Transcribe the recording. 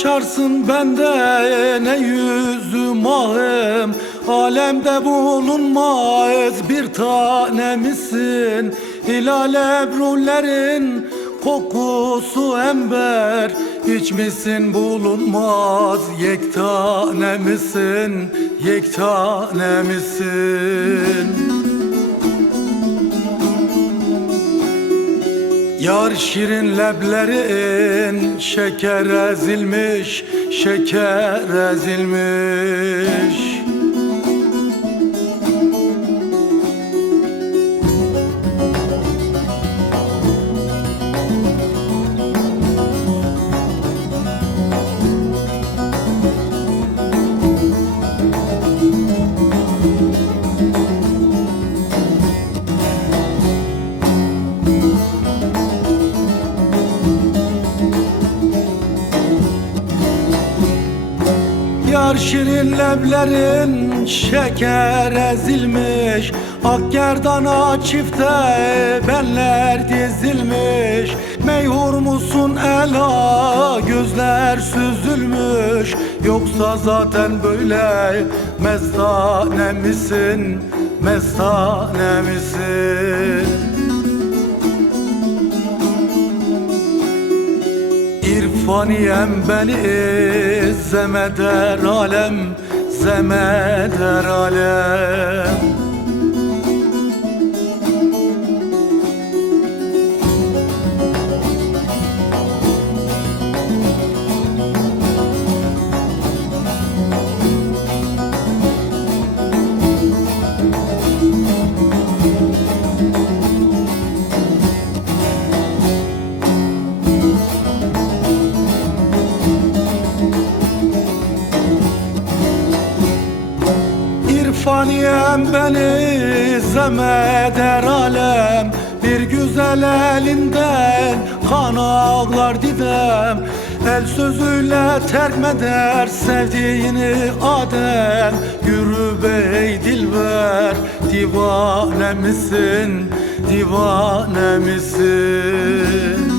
açarsın bende ne yüzüm ahım. Alemde bulunmaz bir tanemisin. Hilal ebrulerin kokusu ember. Hiç misin bulunmaz yektane misin, yektane misin? Yar şirin leblerin şeker ezilmiş, şeker ezilmiş. Yar şirin leblerin şeker ezilmiş. Ak gerdana çifte benler dizilmiş. Meyhur musun ela gözler süzülmüş. Yoksa zaten böyle mestane misin, mestane misin? İrfaniyem beni zemeder alem, zemeder alem. İrfaniyem beni zemeder alem. Bir güzel elinden kan ağlar didem. El sözüyle terkmeder sevdiğini adem. Yürü bey dilber, divane misin, divane misin?